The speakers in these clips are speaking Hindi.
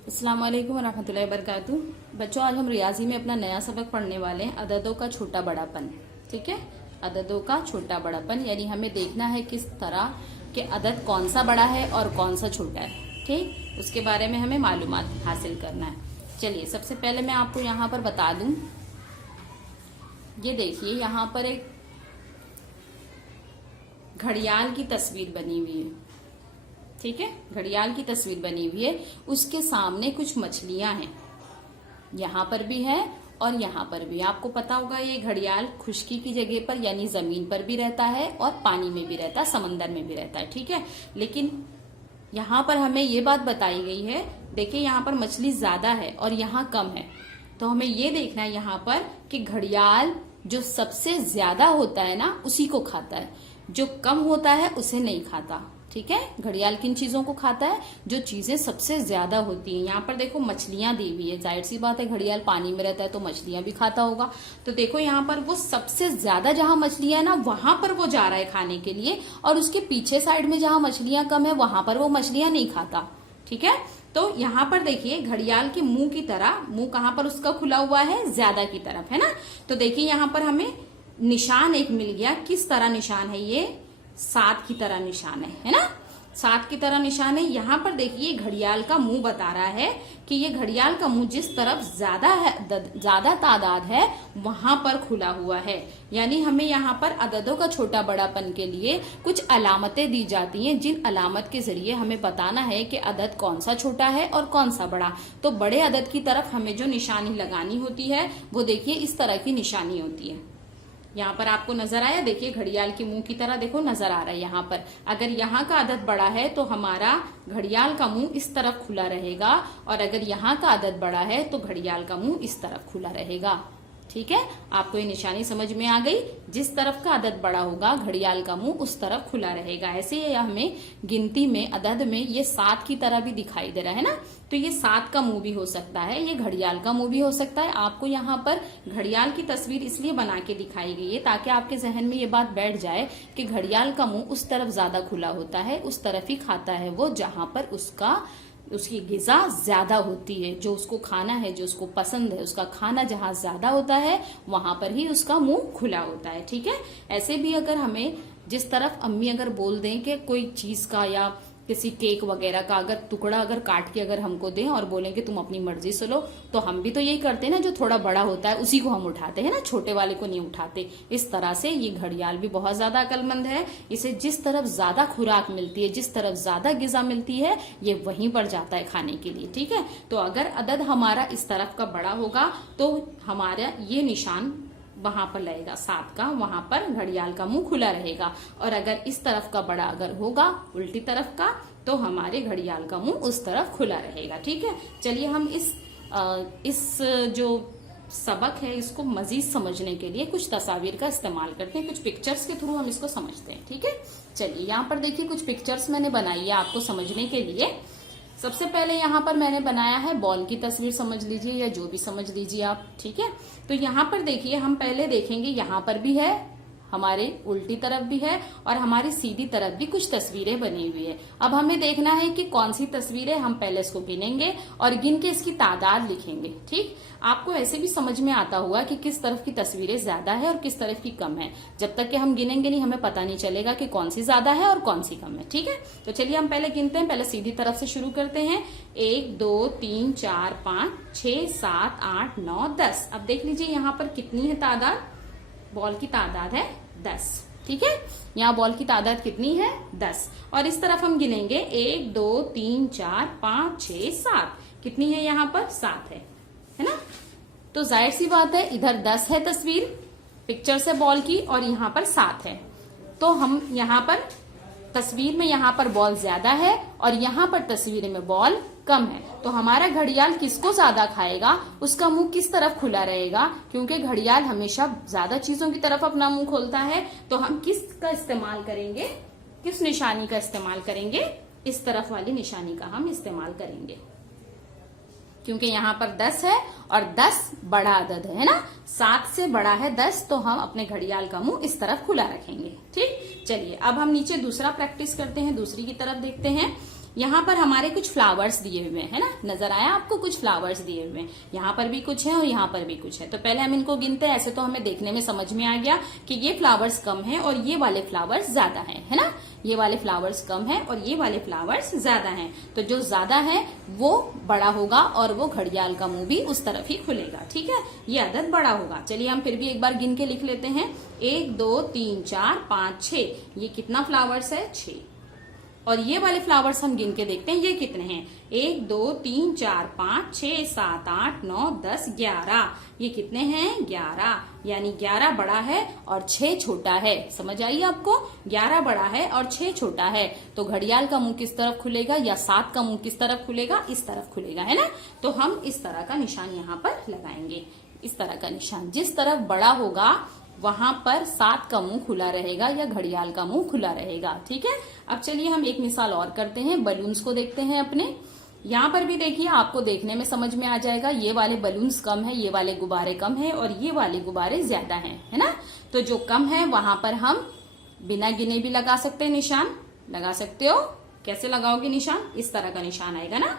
अस्सलाम वालेकुम रहमतुल्लाहि वबरकातुहू। बच्चों, आज हम रियाजी में अपना नया सबक पढ़ने वाले हैं, अददों का छोटा बड़ापन। ठीक है, अददों का छोटा बड़ापन यानी हमें देखना है किस तरह के अदद कौन सा बड़ा है और कौन सा छोटा है। ठीक, उसके बारे में हमें मालूमात हासिल करना है। चलिए, सबसे पहले मैं आपको यहाँ पर बता दूं, ये देखिए यहाँ पर एक घड़ियाल की तस्वीर बनी हुई है। ठीक है, घड़ियाल की तस्वीर बनी हुई है, उसके सामने कुछ मछलियां हैं, यहाँ पर भी है और यहाँ पर भी। आपको पता होगा ये घड़ियाल खुश्की की जगह पर यानी जमीन पर भी रहता है और पानी में भी रहता है, समंदर में भी रहता है। ठीक है, लेकिन यहाँ पर हमें ये बात बताई गई है, देखिए यहाँ पर मछली ज्यादा है और यहाँ कम है, तो हमें ये देखना है यहाँ पर कि घड़ियाल जो सबसे ज्यादा होता है ना उसी को खाता है, जो कम होता है उसे नहीं खाता। ठीक है, घड़ियाल किन चीजों को खाता है? जो चीजें सबसे ज्यादा होती हैं। यहाँ पर देखो मछलियां दी हुई है, जाहिर सी बात है घड़ियाल पानी में रहता है तो मछलियां भी खाता होगा। तो देखो यहाँ पर वो सबसे ज्यादा जहां मछलियां है ना वहां पर वो जा रहा है खाने के लिए, और उसके पीछे साइड में जहां मछलियां कम है वहां पर वो मछलियां नहीं खाता। ठीक है, तो यहाँ पर देखिए घड़ियाल के मुंह की तरह, मुंह कहाँ पर उसका खुला हुआ है? ज्यादा की तरफ, है ना। तो देखिए यहाँ पर हमें निशान एक मिल गया। किस तरह निशान है? ये 7 की तरह निशान है ना। 7 की तरह निशान है। यहाँ पर देखिए घड़ियाल का मुंह बता रहा है कि ये घड़ियाल का मुंह जिस तरफ ज्यादा तादाद है वहां पर खुला हुआ है। यानी हमें यहाँ पर अददों का छोटा बड़ापन के लिए कुछ अलामतें दी जाती हैं, जिन अलामत के जरिए हमें बताना है कि अदद कौन सा छोटा है और कौन सा बड़ा। तो बड़े अदद की तरफ हमें जो निशानी लगानी होती है वो देखिए इस तरह की निशानी होती है। यहाँ पर आपको नजर आया, देखिए घड़ियाल के मुंह की तरह देखो नजर आ रहा है। यहाँ पर अगर यहाँ का अदद बड़ा है तो हमारा घड़ियाल का मुंह इस तरफ खुला रहेगा, और अगर यहाँ का अदद बड़ा है तो घड़ियाल का मुंह इस तरफ खुला रहेगा। ठीक है, आपको ये निशानी समझ में आ गई? जिस तरफ का अदद बड़ा होगा घड़ियाल का मुंह उस तरफ खुला रहेगा। ऐसे ही हमें गिनती में, अदद में ये 7 की तरह भी दिखाई दे रहा है ना, तो ये 7 का मुंह भी हो सकता है, ये घड़ियाल का मुंह भी हो सकता है। आपको यहाँ पर घड़ियाल की तस्वीर इसलिए बना के दिखाई गई है ताकि आपके जहन में ये बात बैठ जाए कि घड़ियाल का मुंह उस तरफ ज्यादा खुला होता है, उस तरफ ही खाता है वो जहां पर उसकी गिजा ज्यादा होती है। जो उसको खाना है, जो उसको पसंद है, उसका खाना जहां ज्यादा होता है वहां पर ही उसका मुंह खुला होता है। ठीक है, ऐसे भी अगर हमें जिस तरफ अम्मी अगर बोल दें कि कोई चीज का या किसी केक वगैरह का अगर टुकड़ा अगर काट के अगर हमको दें और बोलें कि तुम अपनी मर्जी से लो, तो हम भी तो यही करते हैं ना, जो थोड़ा बड़ा होता है उसी को हम उठाते हैं ना, छोटे वाले को नहीं उठाते। इस तरह से ये घड़ियाल भी बहुत ज्यादा अक्लमंद है। इसे जिस तरफ ज्यादा खुराक मिलती है, जिस तरफ ज्यादा गिजा मिलती है, ये वहीं पर जाता है खाने के लिए। ठीक है, तो अगर अदद हमारा इस तरफ का बड़ा होगा तो हमारा ये निशान वहां पर लगेगा 7 का, वहां पर घड़ियाल का मुंह खुला रहेगा। और अगर इस तरफ का बड़ा अगर होगा उल्टी तरफ का, तो हमारे घड़ियाल का मुंह उस तरफ खुला रहेगा। ठीक है, चलिए हम इस जो सबक है इसको मजीद समझने के लिए कुछ तस्वीर का इस्तेमाल करते हैं, कुछ पिक्चर्स के थ्रू हम इसको समझते हैं। ठीक है, चलिए यहाँ पर देखिए कुछ पिक्चर्स मैंने बनाई है आपको समझने के लिए। सबसे पहले यहाँ पर मैंने बनाया है बॉल की तस्वीर, समझ लीजिए या जो भी समझ लीजिए आप। ठीक है, तो यहाँ पर देखिए हम पहले देखेंगे, यहाँ पर भी है, हमारे उल्टी तरफ भी है और हमारी सीधी तरफ भी कुछ तस्वीरें बनी हुई है। अब हमें देखना है कि कौन सी तस्वीरें, हम पहले इसको गिनेंगे और गिन के इसकी तादाद लिखेंगे। ठीक, आपको ऐसे भी समझ में आता होगा कि किस तरफ की तस्वीरें ज्यादा है और किस तरफ की कम है। जब तक कि हम गिनेंगे नहीं हमें पता नहीं चलेगा कि कौन सी ज्यादा है और कौन सी कम है। ठीक है, तो चलिए हम पहले गिनते हैं, पहले सीधी तरफ से शुरू करते हैं। 1 2 3 4 5 6 7 8 9 10। अब देख लीजिए यहाँ पर कितनी है तादाद? बॉल की तादाद है 10। ठीक है, यहाँ बॉल की तादाद कितनी है? 10। और इस तरफ हम गिनेंगे 1 2 3 4 5 6 7। कितनी है यहाँ पर? 7 है ना। तो जाहिर सी बात है इधर 10 है तस्वीर पिक्चर से बॉल की और यहाँ पर 7 है। तो हम यहाँ पर तस्वीर में यहाँ पर बॉल ज्यादा है और यहाँ पर तस्वीर में बॉल कम है, तो हमारा घड़ियाल किसको ज्यादा खाएगा? उसका मुंह किस तरफ खुला रहेगा? क्योंकि घड़ियाल हमेशा ज्यादा चीजों की तरफ अपना मुंह खोलता है। तो हम किसका इस्तेमाल करेंगे? किस निशानी का इस्तेमाल करेंगे? इस तरफ वाली निशानी का हम इस्तेमाल करेंगे, क्योंकि यहाँ पर 10 है और 10 बड़ा अदद है ना, 7 से बड़ा है 10, तो हम अपने घड़ियाल का मुंह इस तरफ खुला रखेंगे। ठीक, चलिए अब हम नीचे दूसरा प्रैक्टिस करते हैं, दूसरी की तरफ देखते हैं। यहाँ पर हमारे कुछ फ्लावर्स दिए हुए हैं, है ना, नजर आया आपको, कुछ फ्लावर्स दिए हुए हैं, यहाँ पर भी कुछ है और यहाँ पर भी कुछ है। तो पहले हम इनको गिनते हैं। ऐसे तो हमें देखने में समझ में आ गया कि ये फ्लावर्स कम है और ये वाले फ्लावर्स ज्यादा है ना, ये वाले फ्लावर्स कम है और ये वाले फ्लावर्स ज्यादा हैं। तो जो ज्यादा है वो बड़ा होगा और वो घड़ियाल का मुंह भी उस तरफ ही खुलेगा। ठीक है, ये अदद बड़ा होगा। चलिए हम फिर भी एक बार गिन के लिख लेते हैं। 1 2 3 4 5 6। ये कितना फ्लावर्स है? 6। और ये वाले फ्लावर्स हम गिन के देखते हैं ये कितने हैं। 1 2 3 4 5 6 7 8 9 10 11। ये कितने हैं? 11। यानी 11 बड़ा है और 6 छोटा है। समझ आई आपको? 11 बड़ा है और 6 छोटा है। तो घड़ियाल का मुंह किस तरफ खुलेगा या 7 का मुंह किस तरफ खुलेगा? इस तरफ खुलेगा, है ना। तो हम इस तरह का निशान यहाँ पर लगाएंगे, इस तरह का निशान। जिस तरफ बड़ा होगा वहां पर 7 का मुंह खुला रहेगा या घड़ियाल का मुंह खुला रहेगा। ठीक है, अब चलिए हम एक मिसाल और करते हैं। बलून्स को देखते हैं अपने। यहाँ पर भी देखिए, आपको देखने में समझ में आ जाएगा, ये वाले बलून्स कम है, ये वाले गुब्बारे कम है और ये वाले गुब्बारे ज्यादा हैं, है ना। तो जो कम है वहां पर हम बिना गिने भी लगा सकते हैं, निशान लगा सकते हो। कैसे लगाओगे निशान? इस तरह का निशान आएगा ना,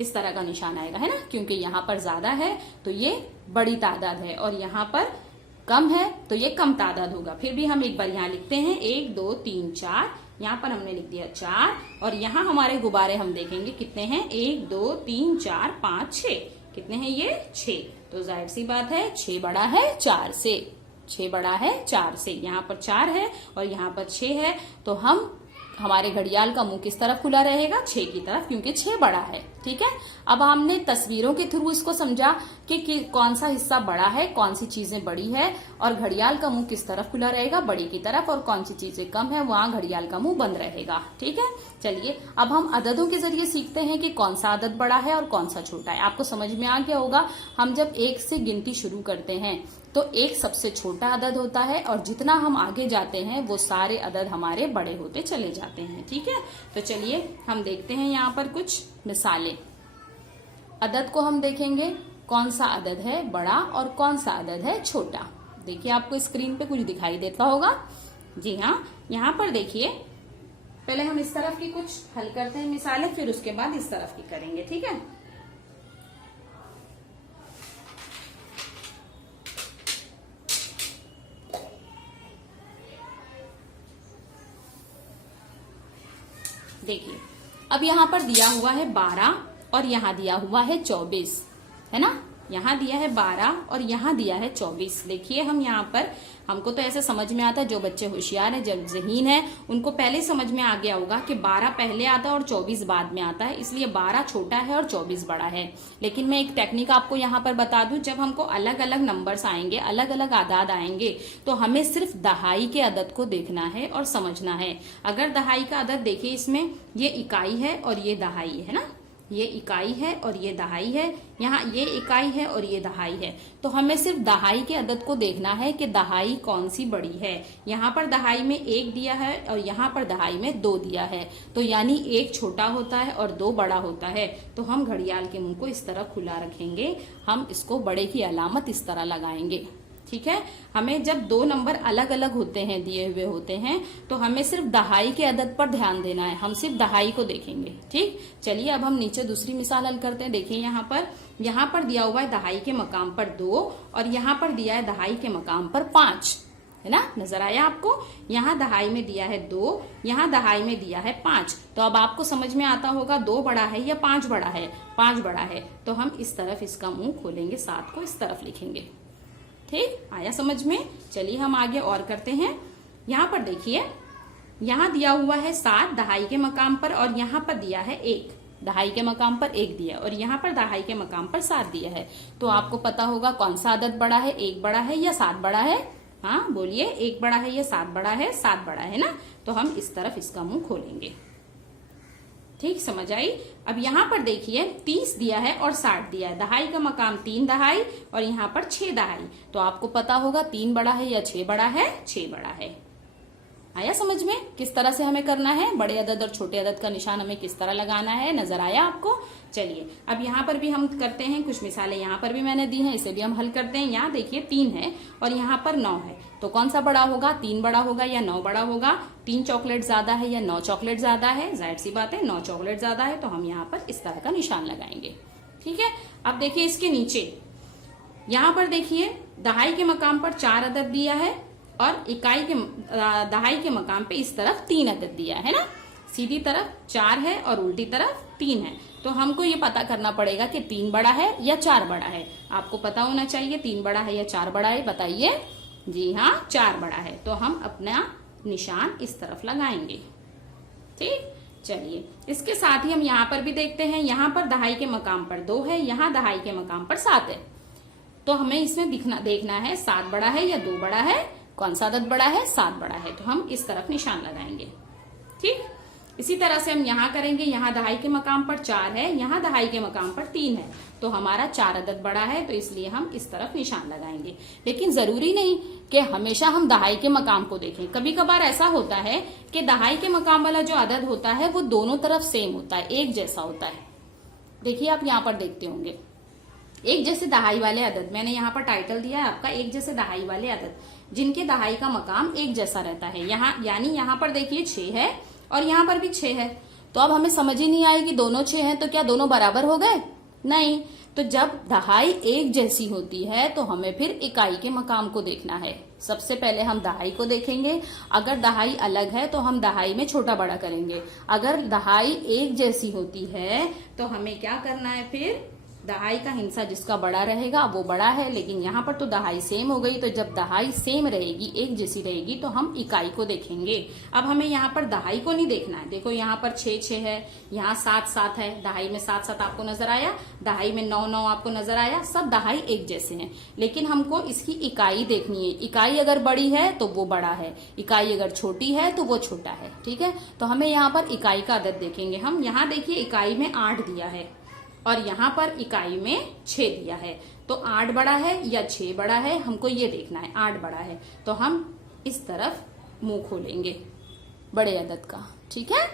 इस तरह का निशान आएगा, है ना, क्योंकि यहाँ पर ज्यादा है तो ये बड़ी तादाद है और यहाँ पर कम है तो ये कम तादाद होगा। फिर भी हम एक बार यहाँ लिखते हैं 1 2 3 4। यहाँ पर हमने लिख दिया 4 और यहाँ हमारे गुब्बारे हम देखेंगे कितने हैं। 1 2 3 4 5 6। कितने हैं ये? 6। तो जाहिर सी बात है 6 बड़ा है 4 से, 6 बड़ा है 4 से। यहाँ पर 4 है और यहाँ पर 6 है। तो हमारे घड़ियाल का मुंह किस तरफ खुला रहेगा? 6 की तरफ, क्योंकि 6 बड़ा है। ठीक है, अब हमने तस्वीरों के थ्रू इसको समझा कि कौन सा हिस्सा बड़ा है, कौन सी चीजें बड़ी है और घड़ियाल का मुंह किस तरफ खुला रहेगा? बड़ी की तरफ। और कौन सी चीजें कम है वहां घड़ियाल का मुंह बंद रहेगा। ठीक है, चलिए अब हम अददों के जरिए सीखते हैं कि कौन सा अदद बड़ा है और कौन सा छोटा है। आपको समझ में आ गया होगा, हम जब 1 से गिनती शुरू करते हैं तो 1 सबसे छोटा अदद होता है और जितना हम आगे जाते हैं वो सारे अदद हमारे बड़े होते चले जाते हैं। ठीक है, तो चलिए हम देखते हैं यहाँ पर कुछ मिसालें। अदद को हम देखेंगे, कौन सा अदद है बड़ा और कौन सा अदद है छोटा। देखिए आपको स्क्रीन पे कुछ दिखाई देता होगा। जी हाँ, यहाँ पर देखिए, पहले हम इस तरफ की कुछ हल करते हैं मिसालें, फिर उसके बाद इस तरफ की करेंगे। ठीक है, देखिए अब यहाँ पर दिया हुआ है 12 और यहाँ दिया हुआ है 24, है ना। यहाँ दिया है 12 और यहाँ दिया है 24। देखिए हम यहाँ पर, हमको तो ऐसे समझ में आता है, जो बच्चे होशियार हैं, जब ज़हीन है, उनको पहले समझ में आ गया होगा कि 12 पहले आता है और 24 बाद में आता है, इसलिए 12 छोटा है और 24 बड़ा है। लेकिन मैं एक टेक्निक आपको यहाँ पर बता दूं, जब हमको अलग अलग नंबर्स आएंगे, अलग अलग आदाद आएंगे, तो हमें सिर्फ दहाई के अदद को देखना है और समझना है। अगर दहाई का अदद देखिए, इसमें ये इकाई है और ये दहाई है ना, ये इकाई है और ये दहाई है, यहाँ ये इकाई है और ये दहाई है। तो हमें सिर्फ दहाई के अदद को देखना है कि दहाई कौन सी बड़ी है। यहाँ पर दहाई में 1 दिया है और यहाँ पर दहाई में 2 दिया है, तो यानी 1 छोटा होता है और 2 बड़ा होता है। तो हम घड़ियाल के मुंह को इस तरह खुला रखेंगे, हम इसको बड़े की अलामत इस तरह लगाएंगे। ठीक है, हमें जब 2 नंबर अलग अलग होते हैं, दिए हुए होते हैं, तो हमें सिर्फ दहाई के अदद पर ध्यान देना है, हम सिर्फ दहाई को देखेंगे। ठीक, चलिए अब हम नीचे दूसरी मिसाल हल करते हैं। देखिए यहाँ पर दिया हुआ है दहाई के मकाम पर 2 और यहाँ पर दिया है दहाई के मकाम पर 5, है ना, नजर आया आपको। यहाँ दहाई में दिया है 2, यहाँ दहाई में दिया है 5। तो अब आपको समझ में आता होगा 2 बड़ा है या 5 बड़ा है? 5 बड़ा है, तो हम इस तरफ इसका मुंह खोलेंगे, 7 को इस तरफ लिखेंगे। ठीक, आया समझ में। चलिए हम आगे और करते हैं। यहाँ पर देखिए, यहाँ दिया हुआ है 7 दहाई के मकाम पर और यहाँ पर दिया है 1, दहाई के मकाम पर 1 दिया और यहाँ पर दहाई के मकाम पर 7 दिया है। तो आपको पता होगा कौन सा अदद बड़ा है, 1 बड़ा है या 7 बड़ा है? हाँ बोलिए, 1 बड़ा है या 7 बड़ा है? 7 बड़ा है ना। तो हम इस तरफ इसका मुंह खोलेंगे। ठीक, समझ आई। अब यहाँ पर देखिए 30 दिया है और 60 दिया है, दहाई का मकाम 3 दहाई और यहाँ पर 6 दहाई। तो आपको पता होगा 3 बड़ा है या 6 बड़ा है? 6 बड़ा है। आया समझ में किस तरह से हमें करना है? बड़े अदद और छोटे अदद का निशान हमें किस तरह लगाना है, नजर आया आपको? चलिए अब यहाँ पर भी हम करते हैं कुछ मिसालें, यहाँ पर भी मैंने दी हैं, इसे भी हम हल करते हैं। यहाँ देखिए 3 है और यहाँ पर 9 है, तो कौन सा बड़ा होगा? 3 बड़ा होगा या 9 बड़ा होगा? 3 चॉकलेट ज्यादा है या 9 चॉकलेट ज्यादा है? जाहिर सी बात है 9 चॉकलेट ज्यादा है, तो हम यहाँ पर इस तरह का निशान लगाएंगे। ठीक है, अब देखिए इसके नीचे यहाँ पर देखिए दहाई के मकाम पर 4 अदद दिया है और इकाई के दहाई के मकाम पे इस तरफ 3 अदद दिया है ना। सीधी तरफ 4 है और उल्टी तरफ 3 है, तो हमको ये पता करना पड़ेगा कि 3 बड़ा है या 4 बड़ा है। आपको पता होना चाहिए 3 बड़ा है या 4 बड़ा है, बताइए। जी हाँ, 4 बड़ा है, तो हम अपना निशान इस तरफ लगाएंगे। ठीक, चलिए इसके साथ ही हम यहाँ पर भी देखते हैं, यहाँ पर दहाई के मकाम पर 2 है, यहाँ दहाई के मकाम पर 7 है, तो हमें इसमें देखना है 7 बड़ा है या 2 बड़ा है, कौन सा अदद बड़ा है? 7 बड़ा है, तो हम इस तरफ निशान लगाएंगे। ठीक, इसी तरह से हम यहाँ करेंगे, यहाँ दहाई के मकाम पर 4 है, यहाँ दहाई के मकाम पर 3 है, तो हमारा 4 अदद बड़ा है, तो इसलिए हम इस तरफ निशान लगाएंगे। लेकिन जरूरी नहीं कि हमेशा हम दहाई के मकाम को देखें, कभी कभार ऐसा होता है कि दहाई के मकाम वाला जो अदद होता है वो दोनों तरफ सेम होता है, एक जैसा होता है। देखिए आप यहाँ पर देखते होंगे एक जैसे दहाई वाले अदद, मैंने यहाँ पर टाइटल दिया है आपका एक जैसे दहाई वाले अदद, जिनके दहाई का मकाम एक जैसा रहता है। यहाँ यानी यहाँ पर देखिए 6 है और यहाँ पर भी 6 है, तो अब हमें समझ ही नहीं आएगी दोनों 6 हैं तो क्या दोनों बराबर हो गए? नहीं, तो जब दहाई एक जैसी होती है तो हमें फिर इकाई के मकाम को देखना है। सबसे पहले हम दहाई को देखेंगे, अगर दहाई अलग है तो हम दहाई में छोटा बड़ा करेंगे। अगर दहाई एक जैसी होती है तो हमें क्या करना है? फिर दहाई का हिस्सा जिसका बड़ा रहेगा वो बड़ा है, लेकिन यहाँ पर तो दहाई सेम हो गई, तो जब दहाई सेम रहेगी, एक जैसी रहेगी, तो हम इकाई को देखेंगे। अब हमें यहाँ पर दहाई को नहीं देखना है। देखो यहाँ पर 6 है, यहाँ 7 है, दहाई में 7 आपको नजर आया, दहाई में 9 आपको नजर आया, सब दहाई एक जैसे हैं, लेकिन हमको इसकी इकाई देखनी है। इकाई अगर बड़ी है तो वो बड़ा है, इकाई अगर छोटी है तो वो छोटा है। ठीक है, तो हमें यहाँ पर इकाई का अदद देखेंगे हम। यहाँ देखिए इकाई में 8 दिया है और यहाँ पर इकाई में 6 दिया है, तो 8 बड़ा है या 6 बड़ा है, हमको ये देखना है। 8 बड़ा है तो हम इस तरफ मुंह खोलेंगे बड़े अदद का। ठीक है,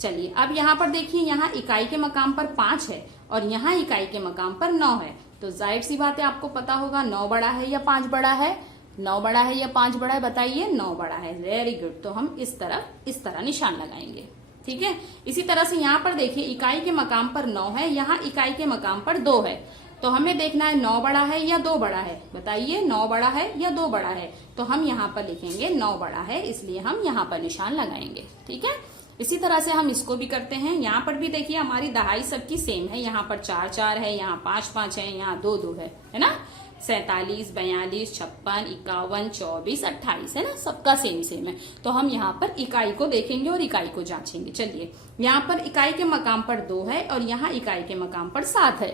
चलिए अब यहाँ पर देखिए, यहाँ इकाई के मकाम पर 5 है और यहाँ इकाई के मकाम पर 9 है, तो जाहिर सी बात है आपको पता होगा 9 बड़ा है या 5 बड़ा है? 9 बड़ा है या 5 बड़ा है, बताइए। 9 बड़ा है, वेरी गुड। तो हम इस तरह निशान लगाएंगे। ठीक है, इसी तरह से यहाँ पर देखिए इकाई के मकाम पर 9 है, यहाँ इकाई के मकाम पर 2 है, तो हमें देखना है 9 बड़ा है या 2 बड़ा है, बताइए। 9 बड़ा है या 2 बड़ा है, तो हम यहाँ पर लिखेंगे 9 बड़ा है, इसलिए हम यहाँ पर निशान लगाएंगे। ठीक है, इसी तरह से हम इसको भी करते हैं। यहाँ पर भी देखिए हमारी दहाई सबकी सेम है, यहाँ पर 4 है, यहाँ 5 है, यहाँ 2 है ना। 47, 42, 56, 51, 24, 28 है ना, सबका सेम है, तो हम यहाँ पर इकाई को देखेंगे और इकाई को जांचेंगे। चलिए यहाँ पर इकाई के मकाम पर 2 है और यहाँ इकाई के मकाम पर 7 है,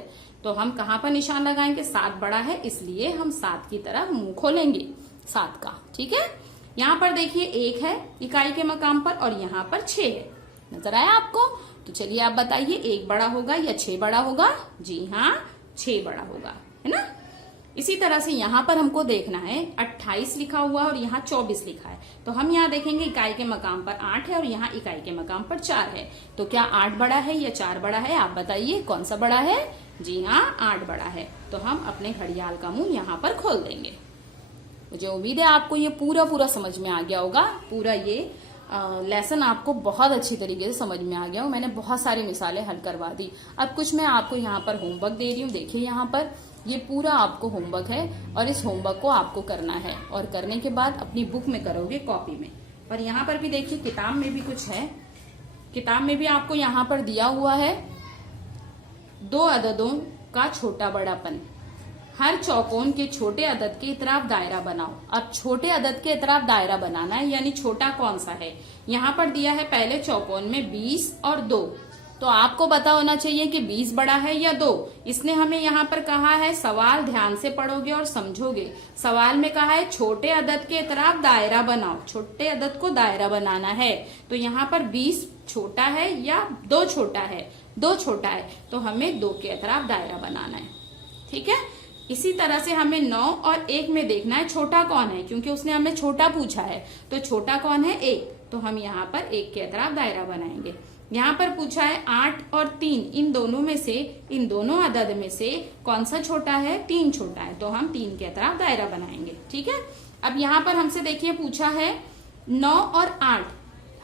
तो हम कहाँ पर निशान लगाएंगे? 7 बड़ा है, इसलिए हम 7 की तरफ मुंह खोलेंगे 7 का। ठीक है, यहाँ पर देखिए 1 है इकाई के मकाम पर और यहाँ पर 6 है, नजर आया आपको? तो चलिए आप बताइए 1 बड़ा होगा या 6 बड़ा होगा? जी हाँ, 6 बड़ा होगा, है ना। इसी तरह से यहाँ पर हमको देखना है 28 लिखा हुआ है और यहाँ 24 लिखा है, तो हम यहाँ देखेंगे इकाई के मकाम पर 8 है और यहाँ इकाई के मकाम पर 4 है, तो क्या 8 बड़ा है या 4 बड़ा है? आप बताइए कौन सा बड़ा है? जी हाँ, 8 बड़ा है, तो हम अपने घड़ियाल का मुंह यहाँ पर खोल देंगे। मुझे उम्मीद है आपको ये पूरा समझ में आ गया होगा। पूरा ये लेसन आपको बहुत अच्छी तरीके से समझ में आ गया हो। मैंने बहुत सारी मिसालें हल करवा दी। अब कुछ मैं आपको यहाँ पर होमवर्क दे रही हूँ। देखिए यहाँ पर ये पूरा आपको होमवर्क है और इस होमवर्क को आपको करना है और करने के बाद अपनी बुक में करोगे, कॉपी में। और यहाँ पर भी देखिए किताब में भी कुछ है, किताब में भी आपको यहाँ पर दिया हुआ है 2 अददों का छोटा बड़ापन। हर चौकोन के छोटे अदद के इतराफ दायरा बनाओ। अब छोटे अदद के इतराफ दायरा बनाना है, यानी छोटा कौन सा है। यहाँ पर दिया है पहले चौकोन में 20 और 2, तो आपको पता होना चाहिए कि 20 बड़ा है या 2। इसने हमें यहाँ पर कहा है, सवाल ध्यान से पढ़ोगे और समझोगे। सवाल में कहा है छोटे अदद के इतराफ दायरा बनाओ, छोटे अदद को दायरा बनाना है। तो यहाँ पर 20 छोटा है या 2 छोटा है? 2 छोटा है, तो हमें 2 के इतराफ दायरा बनाना है। ठीक है, इसी तरह से हमें 9 और 1 में देखना है छोटा कौन है, क्योंकि उसने हमें छोटा पूछा है। तो छोटा कौन है? 1। तो हम यहाँ पर 1 के अतराफ दायरा बनाएंगे। यहाँ पर पूछा है 8 और 3, इन दोनों में से, इन दोनों अदद में से कौन सा छोटा है? 3 छोटा है, तो हम 3 के अतराफ दायरा बनाएंगे। ठीक है। अब यहाँ पर हमसे देखिए पूछा है 9 और 8,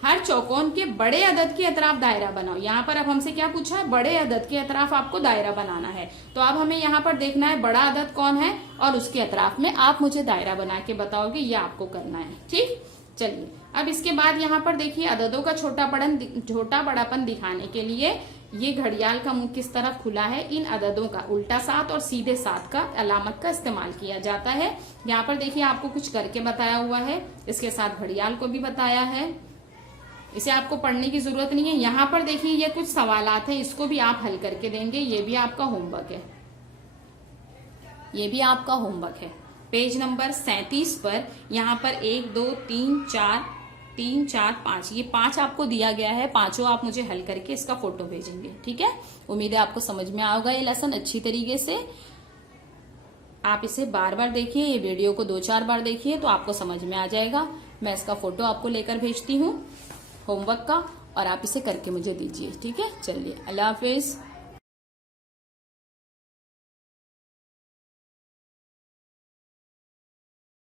हर चौकोन के बड़े अदद के अतराफ दायरा बनाओ। यहाँ पर अब हमसे क्या पूछा है? बड़े अदद के अतराफ आपको दायरा बनाना है। तो अब हमें यहाँ पर देखना है बड़ा अदद कौन है और उसके अतराफ में आप मुझे दायरा बना के बताओगे, ये आपको करना है। ठीक, चलिए अब इसके बाद यहाँ पर देखिए अददों का छोटा बड़ापन दिखाने के लिए ये घड़ियाल का मुंह किस तरफ खुला है, इन अददों का उल्टा 7 और सीधे 7 का अलामत का इस्तेमाल किया जाता है। यहाँ पर देखिए आपको कुछ करके बताया हुआ है, इसके साथ घड़ियाल को भी बताया है, इसे आपको पढ़ने की जरूरत नहीं है। यहाँ पर देखिए ये कुछ सवालात हैं, इसको भी आप हल करके देंगे, ये भी आपका होमवर्क है, ये भी आपका होमवर्क है। पेज नंबर 37 पर यहाँ पर 1 2 3 4 5, ये 5 आपको दिया गया है, पांचों आप मुझे हल करके इसका फोटो भेजेंगे। ठीक है, उम्मीद है आपको समझ में आएगा ये लेसन अच्छी तरीके से। आप इसे बार बार देखिए, ये वीडियो को 2-4 बार देखिए तो आपको समझ में आ जाएगा। मैं इसका फोटो आपको लेकर भेजती हूँ होमवर्क का, और आप इसे करके मुझे दीजिए। ठीक है, चलिए अल्लाह हाफिज।